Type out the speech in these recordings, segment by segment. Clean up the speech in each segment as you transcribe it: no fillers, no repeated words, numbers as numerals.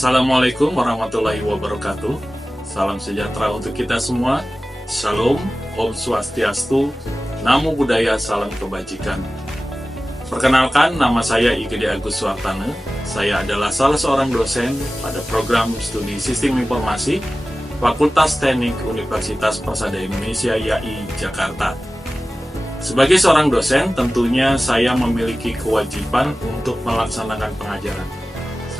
Assalamualaikum warahmatullahi wabarakatuh. Salam sejahtera untuk kita semua. Shalom, Om Swastiastu, Namo Buddhaya, salam kebajikan. Perkenalkan, nama saya Igede Agus Suartane. Saya adalah salah seorang dosen pada program studi Sistem Informasi Fakultas Teknik Universitas Persada Indonesia YAI Jakarta. Sebagai seorang dosen, tentunya saya memiliki kewajiban untuk melaksanakan pengajaran.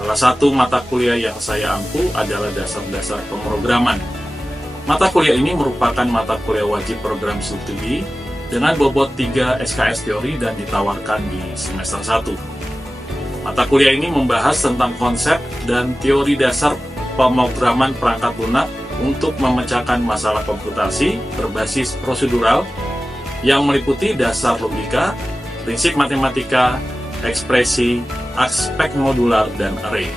Salah satu mata kuliah yang saya ampu adalah dasar-dasar pemrograman. Mata kuliah ini merupakan mata kuliah wajib program studi dengan bobot 3 SKS teori dan ditawarkan di semester 1. Mata kuliah ini membahas tentang konsep dan teori dasar pemrograman perangkat lunak untuk memecahkan masalah komputasi berbasis prosedural yang meliputi dasar logika, prinsip matematika, ekspresi, aspek modular, dan array.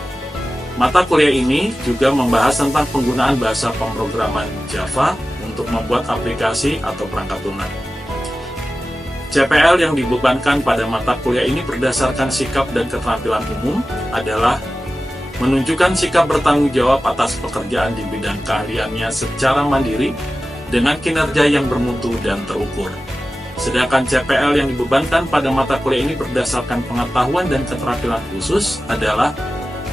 Mata kuliah ini juga membahas tentang penggunaan bahasa pemrograman Java untuk membuat aplikasi atau perangkat lunak. CPL yang dibebankan pada mata kuliah ini berdasarkan sikap dan keterampilan umum adalah menunjukkan sikap bertanggung jawab atas pekerjaan di bidang keahliannya secara mandiri dengan kinerja yang bermutu dan terukur. Sedangkan CPL yang dibebankan pada mata kuliah ini berdasarkan pengetahuan dan keterampilan khusus adalah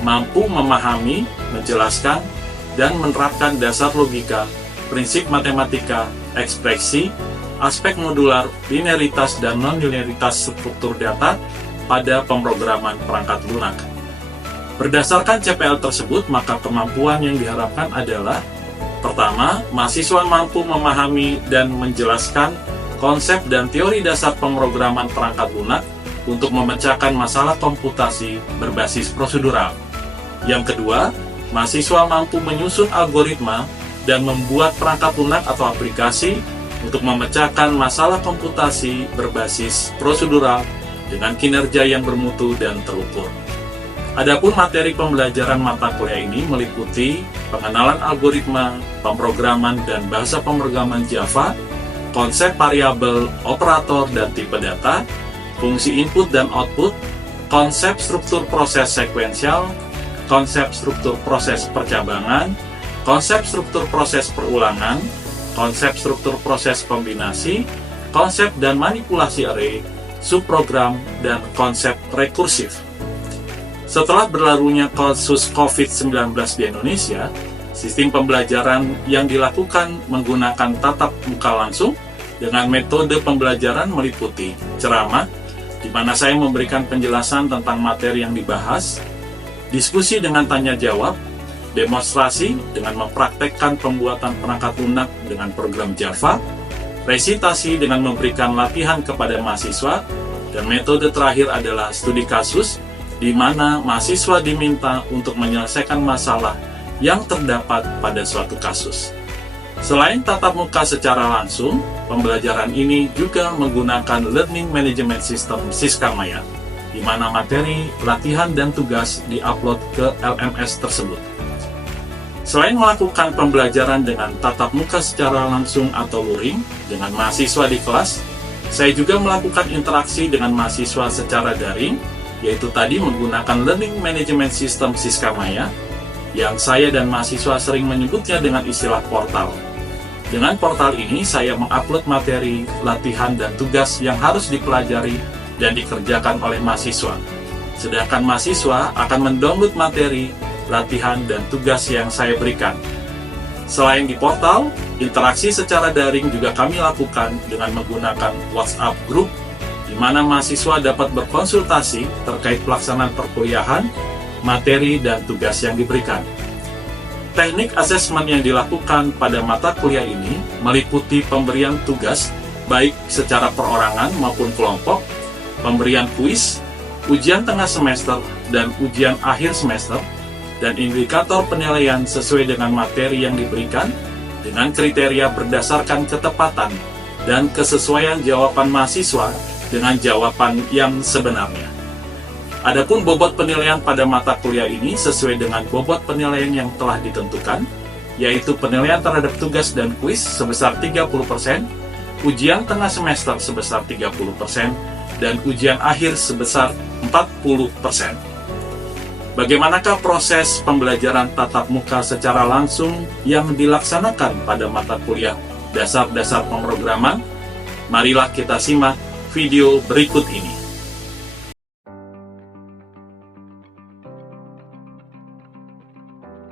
mampu memahami, menjelaskan, dan menerapkan dasar logika, prinsip matematika, ekspresi, aspek modular, linearitas, dan non-linearitas struktur data pada pemrograman perangkat lunak. Berdasarkan CPL tersebut, maka kemampuan yang diharapkan adalah: pertama, mahasiswa mampu memahami dan menjelaskan konsep dan teori dasar pemrograman perangkat lunak untuk memecahkan masalah komputasi berbasis prosedural. Yang kedua, mahasiswa mampu menyusun algoritma dan membuat perangkat lunak atau aplikasi untuk memecahkan masalah komputasi berbasis prosedural dengan kinerja yang bermutu dan terukur. Adapun materi pembelajaran mata kuliah ini meliputi pengenalan algoritma, pemrograman dan bahasa pemrograman Java, konsep variabel, operator, dan tipe data, fungsi input dan output, konsep struktur proses sekuensial, konsep struktur proses percabangan, konsep struktur proses perulangan, konsep struktur proses kombinasi, konsep dan manipulasi array, subprogram, dan konsep rekursif. Setelah berlalunya kasus COVID-19 di Indonesia, sistem pembelajaran yang dilakukan menggunakan tatap muka langsung dengan metode pembelajaran meliputi ceramah, di mana saya memberikan penjelasan tentang materi yang dibahas, diskusi dengan tanya jawab, demonstrasi dengan mempraktekkan pembuatan perangkat lunak dengan program Java, resitasi dengan memberikan latihan kepada mahasiswa, dan metode terakhir adalah studi kasus, di mana mahasiswa diminta untuk menyelesaikan masalah yang terdapat pada suatu kasus. Selain tatap muka secara langsung, pembelajaran ini juga menggunakan Learning Management System Siskamaya, di mana materi, latihan, dan tugas diupload ke LMS tersebut. Selain melakukan pembelajaran dengan tatap muka secara langsung atau luring dengan mahasiswa di kelas, saya juga melakukan interaksi dengan mahasiswa secara daring, yaitu tadi menggunakan Learning Management System Siskamaya, yang saya dan mahasiswa sering menyebutnya dengan istilah portal. Dengan portal ini, saya mengupload materi, latihan, dan tugas yang harus dipelajari dan dikerjakan oleh mahasiswa. Sedangkan mahasiswa akan mendownload materi, latihan, dan tugas yang saya berikan. Selain di portal, interaksi secara daring juga kami lakukan dengan menggunakan WhatsApp Group, di mana mahasiswa dapat berkonsultasi terkait pelaksanaan perkuliahan, materi, dan tugas yang diberikan. Teknik asesmen yang dilakukan pada mata kuliah ini meliputi pemberian tugas baik secara perorangan maupun kelompok, pemberian kuis, ujian tengah semester, dan ujian akhir semester, dan indikator penilaian sesuai dengan materi yang diberikan dengan kriteria berdasarkan ketepatan dan kesesuaian jawaban mahasiswa dengan jawaban yang sebenarnya. Adapun bobot penilaian pada mata kuliah ini sesuai dengan bobot penilaian yang telah ditentukan, yaitu penilaian terhadap tugas dan kuis sebesar 30%, ujian tengah semester sebesar 30%, dan ujian akhir sebesar 40%. Bagaimanakah proses pembelajaran tatap muka secara langsung yang dilaksanakan pada mata kuliah dasar-dasar pemrograman? Marilah kita simak video berikut ini.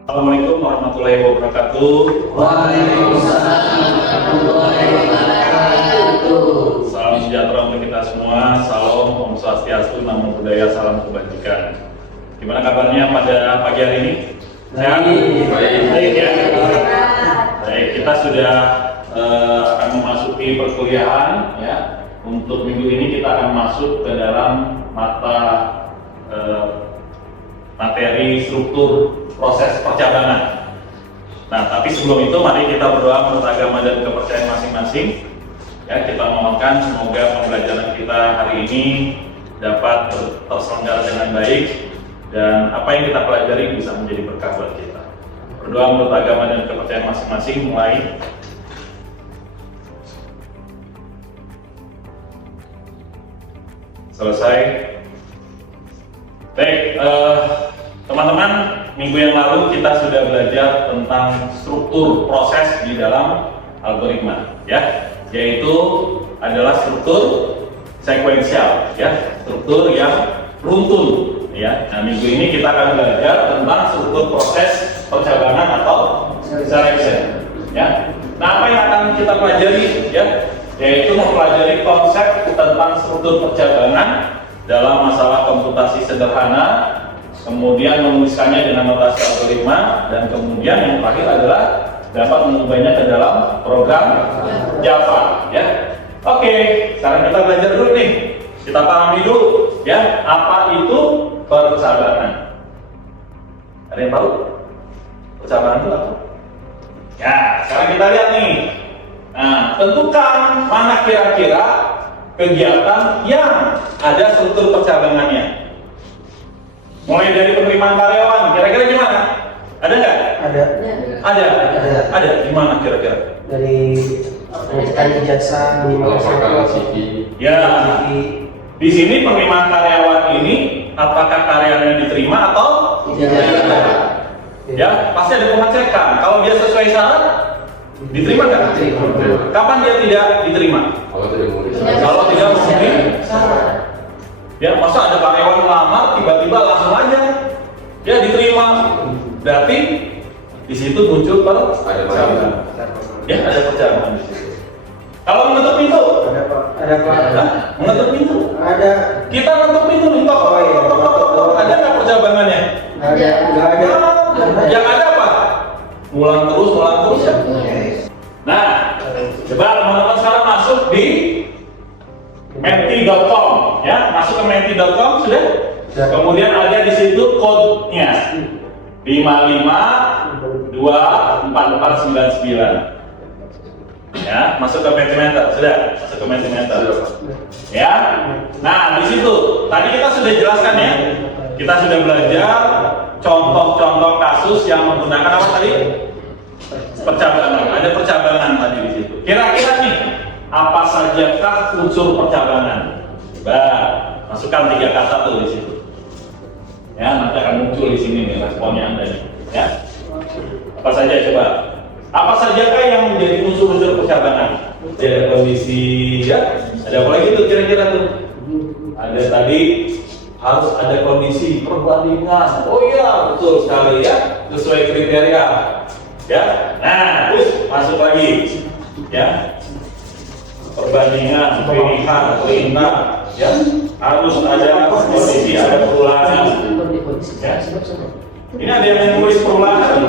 Assalamualaikum warahmatullahi wabarakatuh. Waalaikumsalam warahmatullahi wabarakatuh. Salam sejahtera untuk kita semua. Salam, Om Swastiastu, Namo Buddhaya, salam kebajikan. Gimana kabarnya pada pagi hari ini? Sehat? Baik ya. Baik, kita sudah akan memasuki perkuliahan ya. Untuk minggu ini kita akan masuk ke dalam mata materi struktur proses percabangan. Nah, tapi sebelum itu mari kita berdoa menurut agama dan kepercayaan masing-masing. Ya, kita mohonkan semoga pembelajaran kita hari ini dapat terselenggara dengan baik dan apa yang kita pelajari bisa menjadi berkah buat kita. Berdoa menurut agama dan kepercayaan masing-masing, mulai. Selesai. Baik, teman-teman, minggu yang lalu kita sudah belajar tentang struktur proses di dalam algoritma, ya, yaitu adalah struktur sekuensial, ya, struktur yang runtun. Ya, nah minggu ini kita akan belajar tentang struktur proses percabangan atau selection. Ya, nah apa yang akan kita pelajari? Ya, yaitu mempelajari konsep tentang struktur percabangan dalam masalah komputasi sederhana, kemudian menuliskannya dengan notasi algoritma, dan kemudian yang terakhir adalah dapat mengubahnya ke dalam program Java. Ya, oke, sekarang kita belajar dulu nih. Kita pahami dulu, ya, apa itu percabangan. Ada yang tahu? Percabangan itu apa? Ya, sekarang kita lihat nih. Nah, tentukan mana kira-kira kegiatan yang ada struktur percabangannya. Mulai dari penerimaan karyawan, kira-kira gimana? Ada nggak? Ada. Ada. Gimana kira-kira? Dari pengecekan ijazah, melaporkan CV. Ya. Di sini penerimaan karyawan ini, apakah karyawannya diterima atau tidak? Ya, pasti ada pengecekan. Kalau dia sesuai syarat, diterima nggak? Diterima. Kapan dia tidak diterima? Kalau tidak memenuhi syarat. Ya, masa ada karyawan melamar tiba-tiba langsung aja ya diterima? Berarti di situ muncul percabangan. Ya, ada percabangan di situ. Kalau menutup pintu, ada Pak. Menutup pintu. Ada. Kita menutup pintu nih, tok. Ada nggak percabangannya? Ada. Nggak ada. Yang ada apa? Ulang terus ya. Nah, coba teman-teman sekarang masuk di menti.com, ya, masuk ke menti.com sudah. Kemudian ada di situ kodenya 55244499. Ya, masuk ke Mentimeter, sudah, masuk ke Mentimeter. Ya. Nah, di situ tadi kita sudah jelaskan ya. Kita sudah belajar contoh-contoh kasus yang menggunakan apa tadi? Percabangan. Ada percabangan tadi di situ. Kira-kira nih, apa sajakah unsur percabangan? Coba masukkan 3 kata tuh di situ. Ya, nanti akan muncul di sini nih responnya Anda nih. Ya. Apa saja coba? Apa sajakah yang menjadi unsur-unsur percabangan? Ada kondisi, ya, ada apa lagi tuh kira-kira tuh? Ada tadi harus ada kondisi perbandingan. Oh iya, betul sekali ya, sesuai kriteria. Ya, nah terus masuk lagi, ya, perbandingan, pilihan, perintah, ya, harus ada kondisi, ada perulangan. Ya. Ini ada yang menulis perulangan.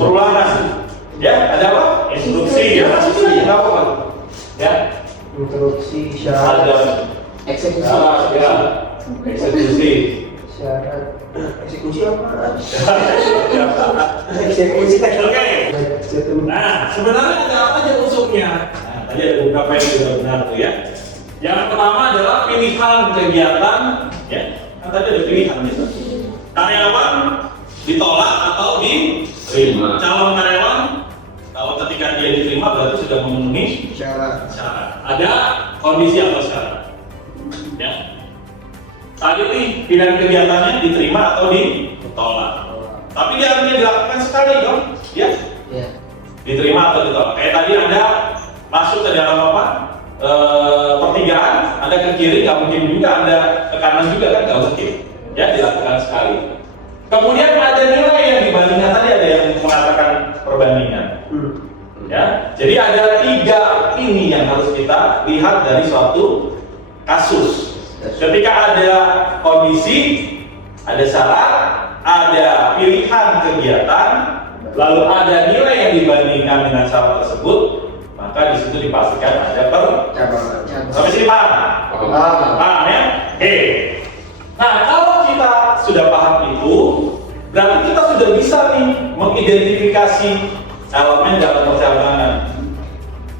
Perulangan. Ya, ada apa? Instruksi. Ya, ada apa? Ya. Instruksi syarat. Ada Eksekusi. ya. Eksekusi. Syarat. Eksekusi apa? Eksekusi kan. Oke. Nah, sebenarnya ada apa aja unsurnya? Nah, tadi ada beberapa yang sudah benar tuh ya. Yang pertama adalah pilihan kegiatan, ya. Kan tadi ada pilihan gitu. Karyawan ditolak atau diterima. Calon karyawan kalau ketika dia diterima berarti sudah memenuhi syarat. Ada kondisi atau syarat. Ya. Tadi nih pilihan kegiatannya diterima atau ditolak. Tapi dia hanya dilakukan sekali dong, ya? Iya. Diterima atau ditolak. Kayak tadi Anda masuk ke dalam apa? Pertigaan, Anda ke kiri, nggak mungkin juga Anda ke kanan juga kan nggak mungkin. Ya, dilakukan sekali. Kemudian ada nilai yang dibandingkan, tadi ada yang mengatakan perbandingan. Ya, jadi ada 3 ini yang harus kita lihat dari suatu kasus. Ketika ada kondisi, ada syarat, ada pilihan kegiatan, lalu ada nilai yang dibandingkan dengan syarat tersebut, maka di situ dipastikan ada Cabangan. Sampai sini paham? Paham ya? Oke. Nah, kalau kita sudah paham itu, berarti kita sudah bisa nih mengidentifikasi elemen dalam percabangan.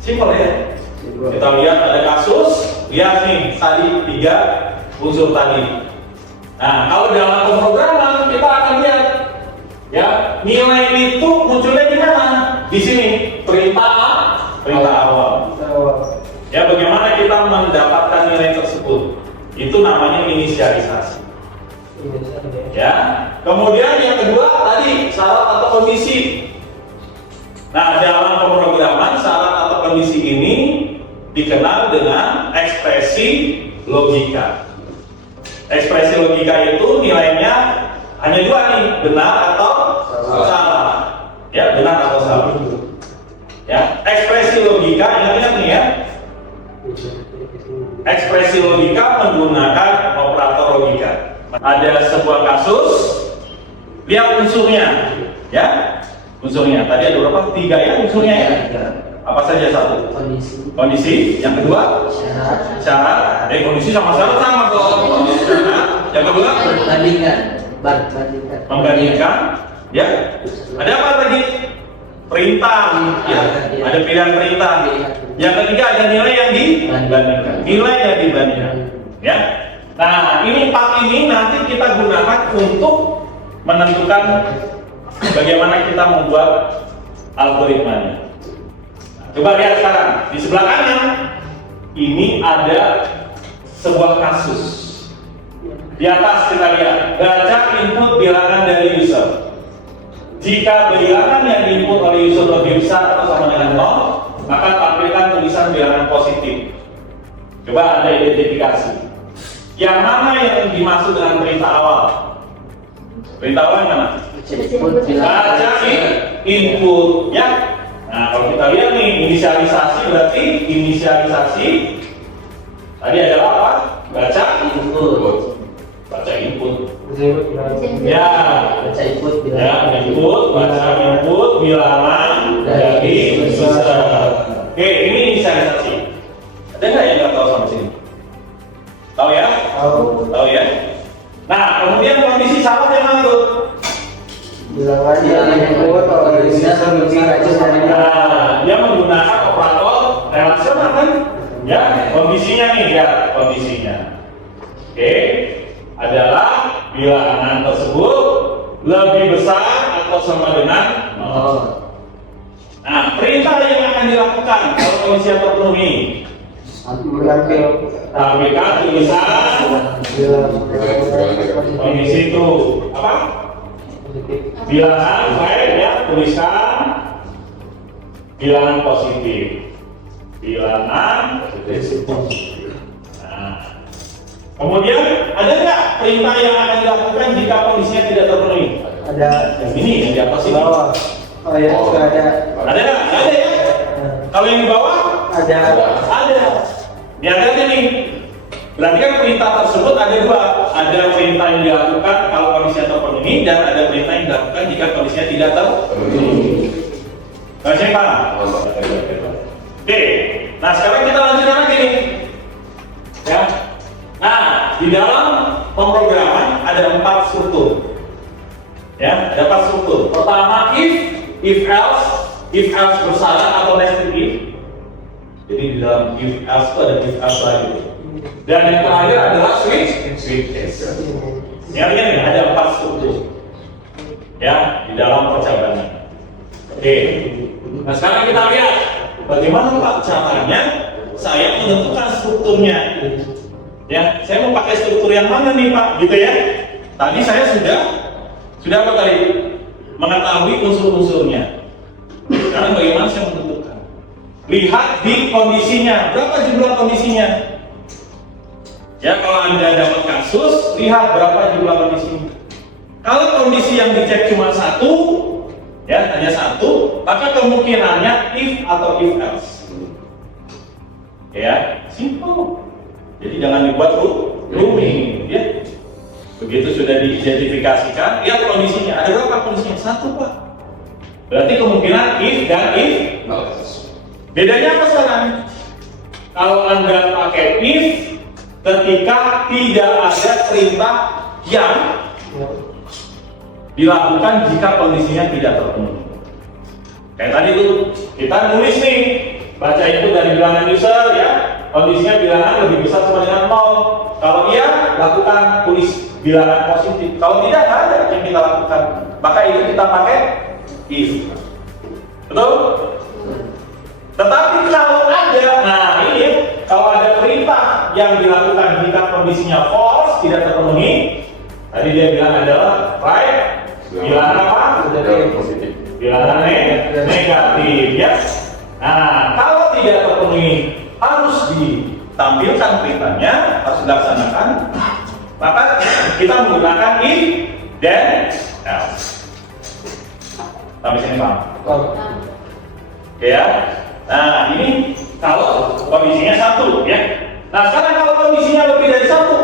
Simpel ya? Kita lihat ada kasus, lihat nih tadi 3 unsur tadi. Nah, kalau dalam pemrograman kita akan lihat ya, nilai itu munculnya di mana? Di sini, perintah awal. Ya, bagaimana kita mendapatkan nilai tersebut? Itu namanya inisialisasi. Ya. Kemudian yang kedua tadi syarat atau kondisi. Nah, dalam pemrograman syarat atau kondisi ini dikenal dengan ekspresi logika. Ekspresi logika itu nilainya hanya 2 nih, benar atau salah. Ya, benar atau salah. Ya, ekspresi logika ingat nih ya. Ekspresi logika menggunakan operator logika. Ada sebuah kasus, lihat unsurnya, ya. Unsurnya tadi ada berapa? 3 ya unsurnya ya. Apa saja? 1 kondisi, yang kedua syarat. Kondisi sama syarat sama dong. Yang kedua membandingkan. Ya. Ada apa tadi? Perintah. Ya. Ada pilihan perintah. Yang ketiga ada nilai yang dibandingkan. Nilai yang dibandingkan. Ya. Nah, ini 4 ini nanti kita gunakan untuk menentukan bagaimana kita membuat algoritmanya. Coba lihat sekarang di sebelah kanan ini ada sebuah kasus. Di atas kita lihat baca input bilangan dari user. Jika bilangan yang diinput oleh user lebih besar atau sama dengan 0, maka tampilkan tulisan bilangan positif. Coba Anda identifikasi. Yang mana yang dimaksud dengan perintah awal? Perintah awal yang mana? Baca input, ya. Nah, kalau kita lihat nih inisialisasi berarti inisialisasi tadi adalah apa? Baca input. Baca input. Ya, baca input, ya, input, baca input bilangan dari user. Oke, ini inisialisasi. Ada nggak yang nggak tahu sampai sini? Tahu ya? Tahu ya? Nah, kemudian kondisi syarat yang mana tuh? Dia menggunakan operator relasional kan? Ya, kondisinya nih ya, kondisinya. Oke, adalah bilangan tersebut lebih besar atau sama dengan 0. Nah, perintah yang akan dilakukan kalau kondisi terpenuhi. Tampilkan tulisan kondisi itu apa? Bilangan baik ya, tuliskan bilangan positif. Bilangan positif. Nah, kemudian ada nggak perintah yang akan dilakukan jika kondisinya tidak terpenuhi? Ada. Ini yang di atas ini. Oh ya, sudah ada. Ada nggak? Ada ya. Kalau yang di bawah? Ada. Ada. Lihat aja nih. Berarti kan perintah tersebut ada 2. Ada perintah yang dilakukan kalau kondisinya terpenuhi dan ada perintah yang dilakukan jika kondisinya tidak terpenuhi. Kalian paham? Oke. Nah, sekarang kita lanjutkan lagi nih. Ya. Nah, di dalam pemrograman ada 4 struktur. Ya, ada 4 struktur. Pertama if else bersyarat atau nested if. Jadi di dalam if else itu ada if else lagi. Dan yang terakhir adalah switch case. Ingat nih, ada 4 struktur. Ya, di dalam percabangan. Oke. Nah, sekarang kita lihat bagaimana Pak caranya saya menentukan strukturnya. Ya, saya mau pakai struktur yang mana nih Pak? Gitu ya. Tadi saya sudah apa tadi? Mengetahui unsur-unsurnya. Sekarang bagaimana saya menentukan? Lihat di kondisinya. Berapa jumlah kondisinya? Ya, kalau Anda dapat kasus, lihat berapa jumlah kondisinya. Kalau kondisi yang dicek cuma satu, ya hanya satu, maka kemungkinannya if atau if else. Ya, simple. Jadi jangan dibuat rumit, ya. Begitu sudah diidentifikasikan, lihat kondisinya. Ada berapa kondisinya? Satu, Pak. Berarti kemungkinan if dan if. Bedanya apa sekarang? Kalau Anda pakai if, ketika tidak ada perintah yang dilakukan jika kondisinya tidak terpenuhi. Kayak tadi tuh, kita nulis nih, baca input dari bilangan user ya, kondisinya bilangan lebih besar sama dengan 0. Kalau iya, lakukan tulis bilangan positif. Kalau tidak, ada yang kita lakukan. Maka itu kita pakai if. Betul? Tetapi kalau ada, nah ini kalau ada perintah yang dilakukan jika kondisinya false, tidak terpenuhi, tadi dia bilang adalah right, bilangan apa? Positif. Bilangan negatif ya. Nah, kalau tidak terpenuhi harus ditampilkan perintahnya, harus dilaksanakan. Maka kita menggunakan if dan else. Sampai sini paham? Oke ya. Nah, ini kalau kondisinya satu ya. Nah, sekarang kalau kondisinya lebih dari satu,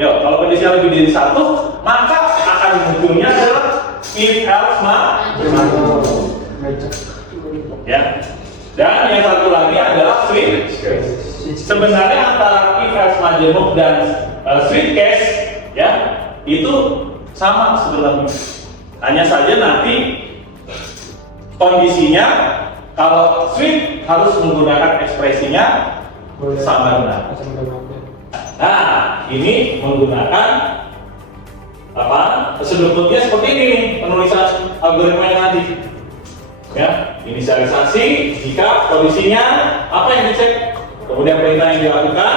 yuk, kalau kondisinya lebih dari satu, maka akan munculnya adalah if else ya. Dan yang satu lagi adalah switch. Sebenarnya antara if else majemuk dan switch case ya itu sama sebenarnya. Hanya saja nanti kondisinya kalau switch harus menggunakan ekspresinya sama benar. Nah, ini menggunakan apa? Strukturnya seperti ini nih, penulisan algoritma yang tadi. Ya, inisialisasi jika kondisinya apa yang dicek, kemudian perintah yang dilakukan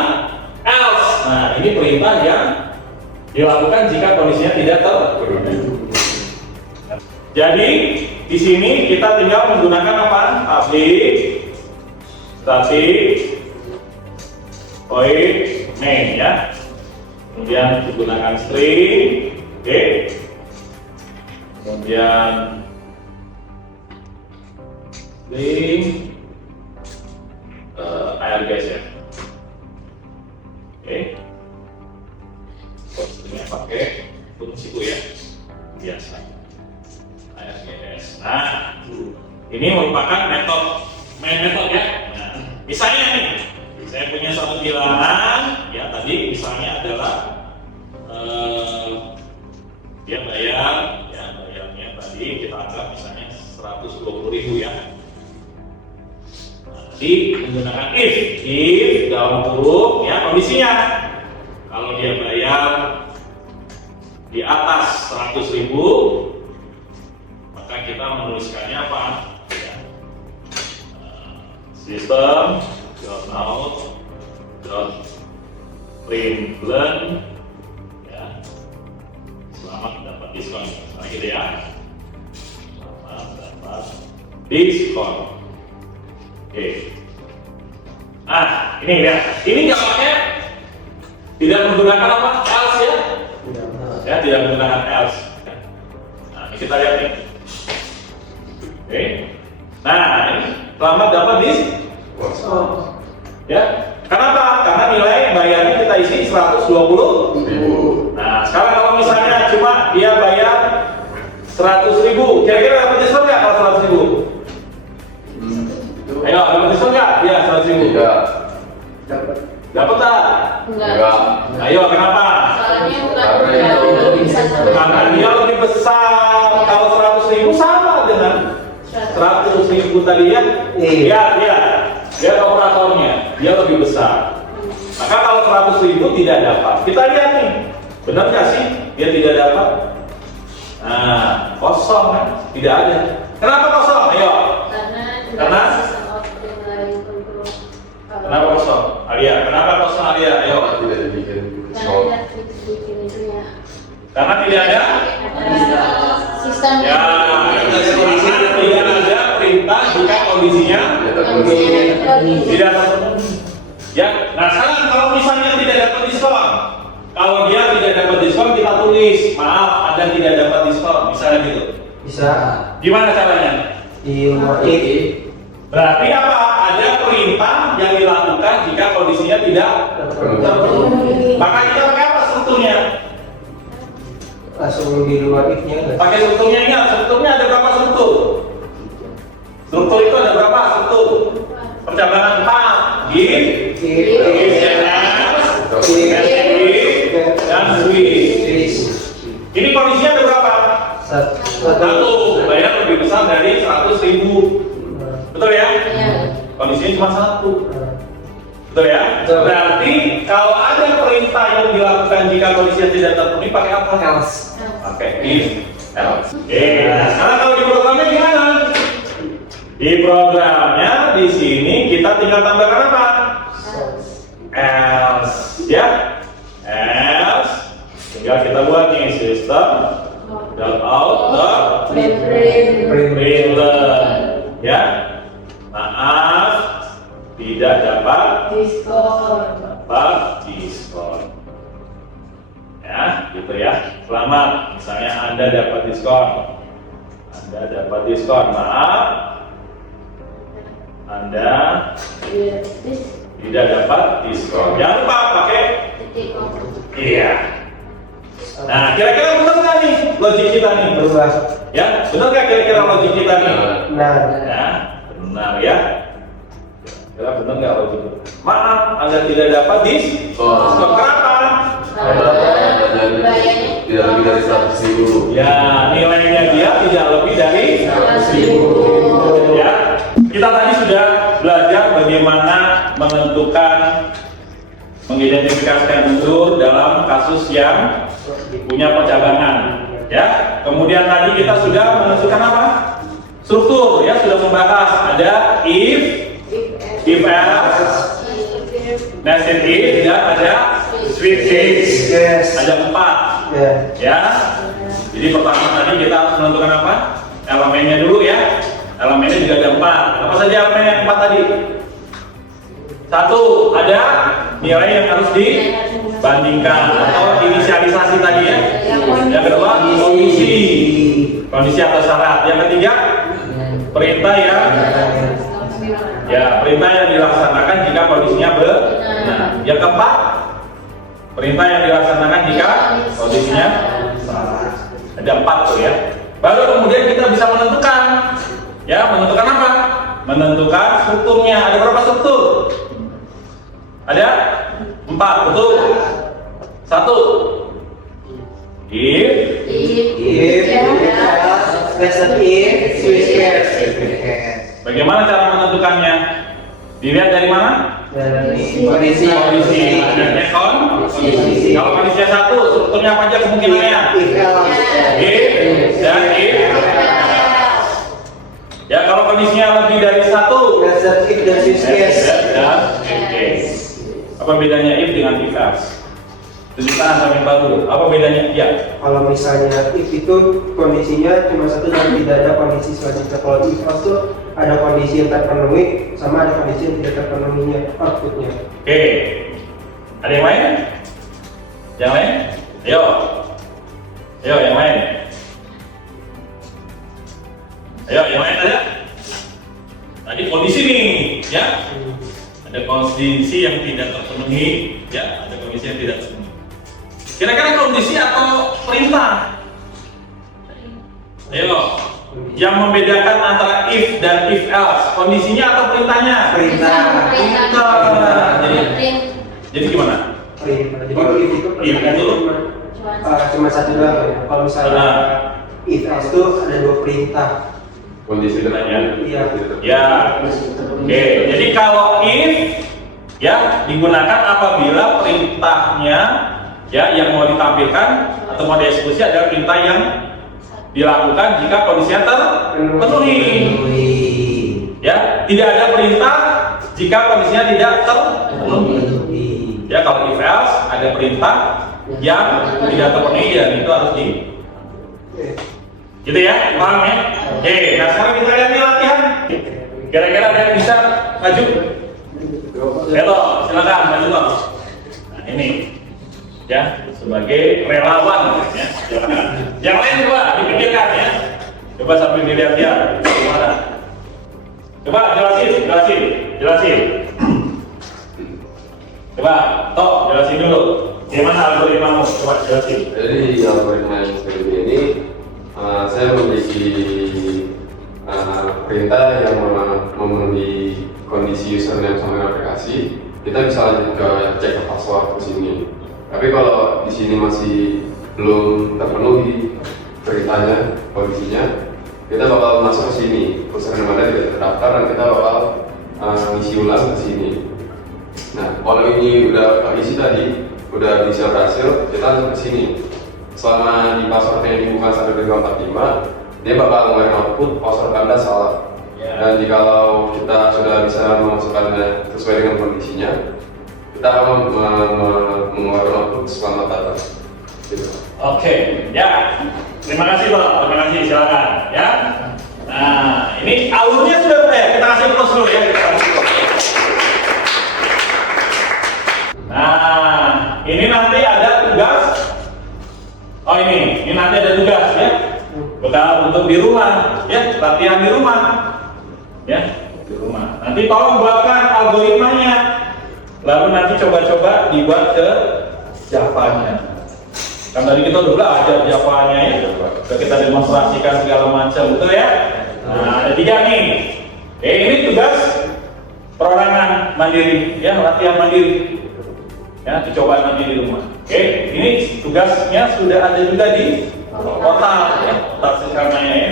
else. Nah, ini perintah yang dilakukan jika kondisinya tidak terpenuhi. Jadi di sini kita tinggal menggunakan apa? Public, static, void, main ya. Kemudian digunakan string, oke. Kemudian string, args ya. Oke. Stringnya pakai fungsi itu ya, biasa. ARGS. Nah, ini merupakan main method ya. Nah, misalnya nih, saya punya satu bilangan, ya tadi misalnya adalah dia bayar, ya bayarnya tadi kita anggap misalnya 120.000 ya. Nanti menggunakan if dalam kurung ya kondisinya, kalau dia bayar di atas 100.000, maka kita menuliskannya apa? Ya. System out print blend ya. Selamat dapat diskon. Nah, gitu ya. Selamat dapat diskon. Oke. Nah, ini ya. Ini jawabannya tidak menggunakan apa? Else ya? Ya, tidak menggunakan else. Nah, ini kita lihat nih. Oke. Nah, ini selamat dapat diskon. Ya. Kenapa? Karena nilai bayarnya kita isi 120.000. Nah, sekarang kalau misalnya cuma dia bayar 100.000, kira-kira dapat diskon nggak kalau 100.000? Ayo, dapat diskon nggak? Iya, 100.000. Dapat tak? Enggak. Ayo, kenapa? Soalnya bukan Karena dia lebih besar. Kalau 100.000 sama dengan 100.000 tadi ya. Lihat operatornya, dia lebih besar. Maka kalau 100.000 tidak dapat. Kita lihat nih, benar nggak sih dia tidak dapat? Nah, kosong kan? Tidak ada. Kenapa kosong? Ayo. Karena Kenapa kosong? Ayo Iya, kenapa kosong Alia? Ayo. Tidak dibikin Karena bikin itu ya. Karena tidak ada. Sistem. Ya, karena tidak ada perintah jika kondisinya tidak terpenuhi. Ya, nah sekarang kalau misalnya tidak dapat diskon, kalau dia tidak dapat diskon kita tulis, maaf, Anda tidak dapat diskon, misalnya gitu. Bisa Gimana caranya? di nomor if. Berarti apa? Ada perintah yang dilakukan jika kondisinya tidak terpenuhi. Maka kita pakai apa strukturnya? Langsung di luar if-nya nggak? Pakai strukturnya ingat, strukturnya ada berapa struktur? Struktur itu ada berapa struktur? Percabangan 4. If, dan switch. Ini kondisinya ada berapa? Satu, bayar lebih besar dari 100.000. Betul ya? Iya. Kondisinya cuma 1. Betul ya? Betul. Berarti kalau ada perintah yang dilakukan jika kondisinya tidak terpenuhi pakai apa? Else. Pakai if, else. Nah sekarang kalau di programnya gimana? Di programnya di sini kita tinggal tambahkan apa? Else, ya? Else. Tinggal kita buat nih sistem dot out dot println, ya. Maaf, tidak dapat diskon. Ya, gitu ya. Selamat. Misalnya Anda dapat diskon. Maaf, Anda tidak dapat diskon. Jangan lupa pakai iya. Nah, kira-kira benar nggak nih logik kita nih? Berubah. Ya, benar nggak kira-kira logik kita nih? Nah, Ya, benar ya. Kira benar nggak logik? Maaf, Anda tidak dapat diskon. Kenapa? tidak lebih dari 100.000. Ya, nilainya dia tidak lebih dari 100.000. Ya, kita tadi sudah belajar bagaimana mengidentifikasikan unsur dalam kasus yang punya percabangan. Ya, kemudian tadi kita sudah menentukan apa? Struktur. Ya, sudah membahas ada if else, nested if, dan ada switch case. yes. Ada 4. Ya. Ya. Jadi pertama tadi kita harus menentukan apa? Elemennya dulu ya. Elemennya juga ada 4. Apa saja elemen yang 4 tadi? 1, ada nilai yang harus dibandingkan atau inisialisasi tadi ya. Yang kedua, kondisi atau syarat. Yang ketiga, perintah yang dilaksanakan jika kondisinya benar. Yang keempat, perintah yang dilaksanakan jika kondisinya salah. Ada 4 tuh ya. Baru kemudian kita bisa menentukan. Ya, menentukan apa? Menentukan strukturnya. Ada berapa struktur? Ada 4, betul. 1. If, Lesson if, switch case. bagaimana cara menentukannya? Dilihat dari mana? Dari Kondisi. Adanya kondisi. Kalau kondisinya 1, strukturnya apa aja kemungkinannya? If else. If dan if. Ya, kalau kondisinya lebih dari 1, Lesson if dan switch case. dan switch case. Apa bedanya if dengan if else? Tunjukkan sampai baru. Apa bedanya? Ya. Kalau misalnya if itu kondisinya cuma satu dan tidak ada kondisi selanjutnya. Kalau if else itu ada kondisi yang terpenuhi sama ada kondisi yang tidak terpenuhinya outputnya. Oke. Ada yang lain? Yang lain? Ayo. Ayo, yang lain. Ayo, yang lain ada? Tadi kondisi nih, ya. Ada kondisi yang tidak terpenuhi, ya. Ada kondisi yang tidak terpenuhi. Kira-kira kondisi atau perintah? Ayo. Yang membedakan antara if dan if else, kondisinya atau perintahnya? Perintah. Jadi gimana? Perintah. Jadi if itu perintahnya cuma satu doang ya. Kalau misalnya if else itu ada 2 perintah. Kondisi Pertanyaan. Iya. Ya. Oke. Jadi kalau if ya digunakan apabila perintahnya ya yang mau ditampilkan atau mau dieksekusi adalah perintah yang dilakukan jika kondisinya terpenuhi. Ya, tidak ada perintah jika kondisinya tidak terpenuhi. menutupi. Ya, kalau if else ada perintah yang tidak terpenuhi dan itu harus di gitu ya, paham ya? Oke, nah sekarang kita lihat nih latihan. Kira-kira ada yang bisa maju? Halo, silakan maju loh. Nah ini ya sebagai relawan ya. Silakan. Yang lain coba dipikirkan ya. Coba sambil dilihat ya gimana. Coba jelasin. Coba, Tok, jelasin dulu. Gimana algoritmamu? Coba jelasin. Jadi algoritma yang seperti ini, saya memiliki perintah yang memenuhi kondisi username sama aplikasi. Kita bisa lanjut ke cek ke password ke sini. Tapi kalau di sini masih belum terpenuhi perintahnya, kondisinya, kita bakal masuk ke sini. Username Anda tidak terdaftar dan kita bakal ngisi ulang ke sini. Nah, kalau ini udah keisi tadi, udah bisa berhasil, kita langsung ke sini. Selama di passwordnya ini bukan 1245, dia bakal ngeluarin output password Anda salah. Dan jika kita sudah bisa memasukkannya sesuai dengan kondisinya, kita akan mengeluarkan output selamat datang. Gitu. Oke, ya. Terima kasih Pak, terima kasih, silakan ya. Nah, ini alurnya sudah kita kasih plus dulu ya. Kita kasih plus. Nah, ini nanti ada tugas. Oh ini nanti ada tugas ya. Bekal untuk di rumah ya, latihan di rumah. Ya, di rumah. Nanti tolong buatkan algoritmanya. Lalu nanti coba-coba dibuat ke Java-nya. Kan tadi kita udah belajar Java-nya ya. Sudah kita demonstrasikan segala macam, betul ya? Nah, ada 3 nih. Ini tugas perorangan mandiri ya, latihan mandiri. Ya, dicoba nanti di rumah. Oke, ini tugasnya sudah ada juga di portal ya, portal siskamanya ya.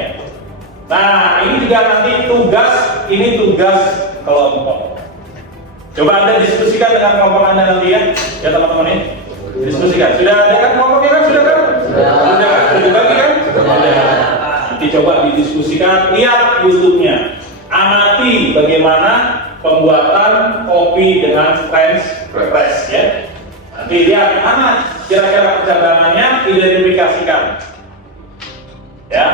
Nah, ini juga nanti tugas kelompok. Coba Anda diskusikan dengan kelompok Anda nanti ya, ya teman-teman ya. Diskusikan. Sudah ada kan kelompoknya kan? Sudah kan? Sudah kan? Sudah dibagi kan? Sudah. Nanti coba didiskusikan, lihat YouTube-nya. Amati bagaimana pembuatan kopi dengan French press ya. Nanti lihat mana kira-kira percabangannya, identifikasikan. Ya,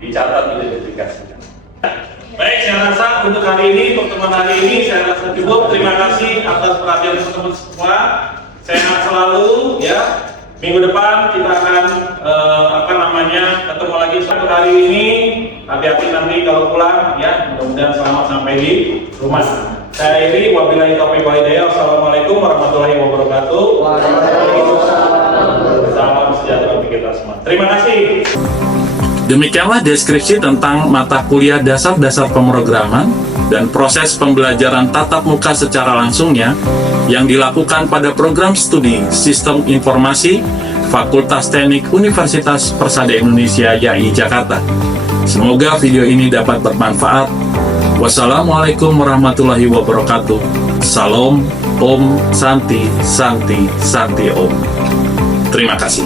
dicatat, identifikasikan. Baik, saya rasa untuk hari ini, pertemuan hari ini saya rasa cukup. Terima kasih atas perhatian teman-teman semua. Sehat selalu ya. Minggu depan kita akan ketemu lagi satu hari ini. Hati-hati nanti kalau pulang ya. Mudah-mudahan selamat sampai di rumah. Saya Iri, wabillahi taufiq wal hidayah. Wassalamualaikum warahmatullahi wabarakatuh. Salam sejahtera bagi kita semua. Terima kasih. Demikianlah deskripsi tentang mata kuliah dasar-dasar pemrograman dan proses pembelajaran tatap muka secara langsungnya yang dilakukan pada program studi Sistem Informasi Fakultas Teknik Universitas Persada Indonesia YAI Jakarta. Semoga video ini dapat bermanfaat. Wassalamualaikum warahmatullahi wabarakatuh. Salam, Om, Santi, Santi, Santi Om. Terima kasih.